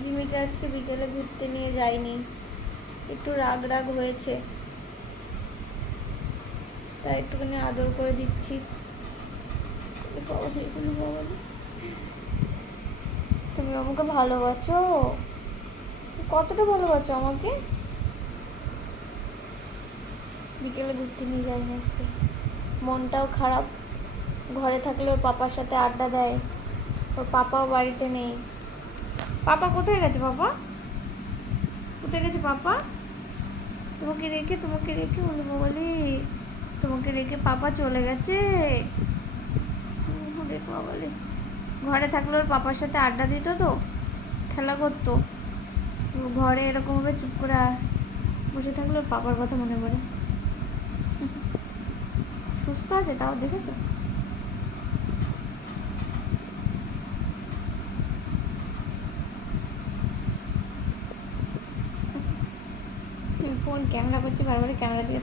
জিমিকে আজকে বিকেলে ঘুরতে নিয়ে যাইনি, একটু রাগ রাগ হয়েছে, তাই একটুখানি আদর করে দিচ্ছি। তুমি আমাকে ভালোবাসো? কতটা ভালোবাসো আমাকে? বিকেলে ঘুরতে নিয়ে যাইনি আজকে, মনটাও খারাপ। ঘরে থাকলে ওর পাপার সাথে আড্ডা দেয়, ওর পাপাও বাড়িতে নেই। পাপা কোথায় গেছে? পাপা কোথায় গেছে? পাপা তোমাকে রেখে বলে বাবালি, তোমাকে রেখে পাপা চলে গেছে। বাবালি, ঘরে থাকলে ওর পাপার সাথে আড্ডা দিত, তো খেলা করতো। ঘরে এরকমভাবে চুপ করে বসে থাকলে ওর পাপার কথা মনে পড়ে। সুস্থ আছে তাও, দেখেছো? ফোন ক্যামেরা করছে, বারবার ক্যামেরা দিয়ে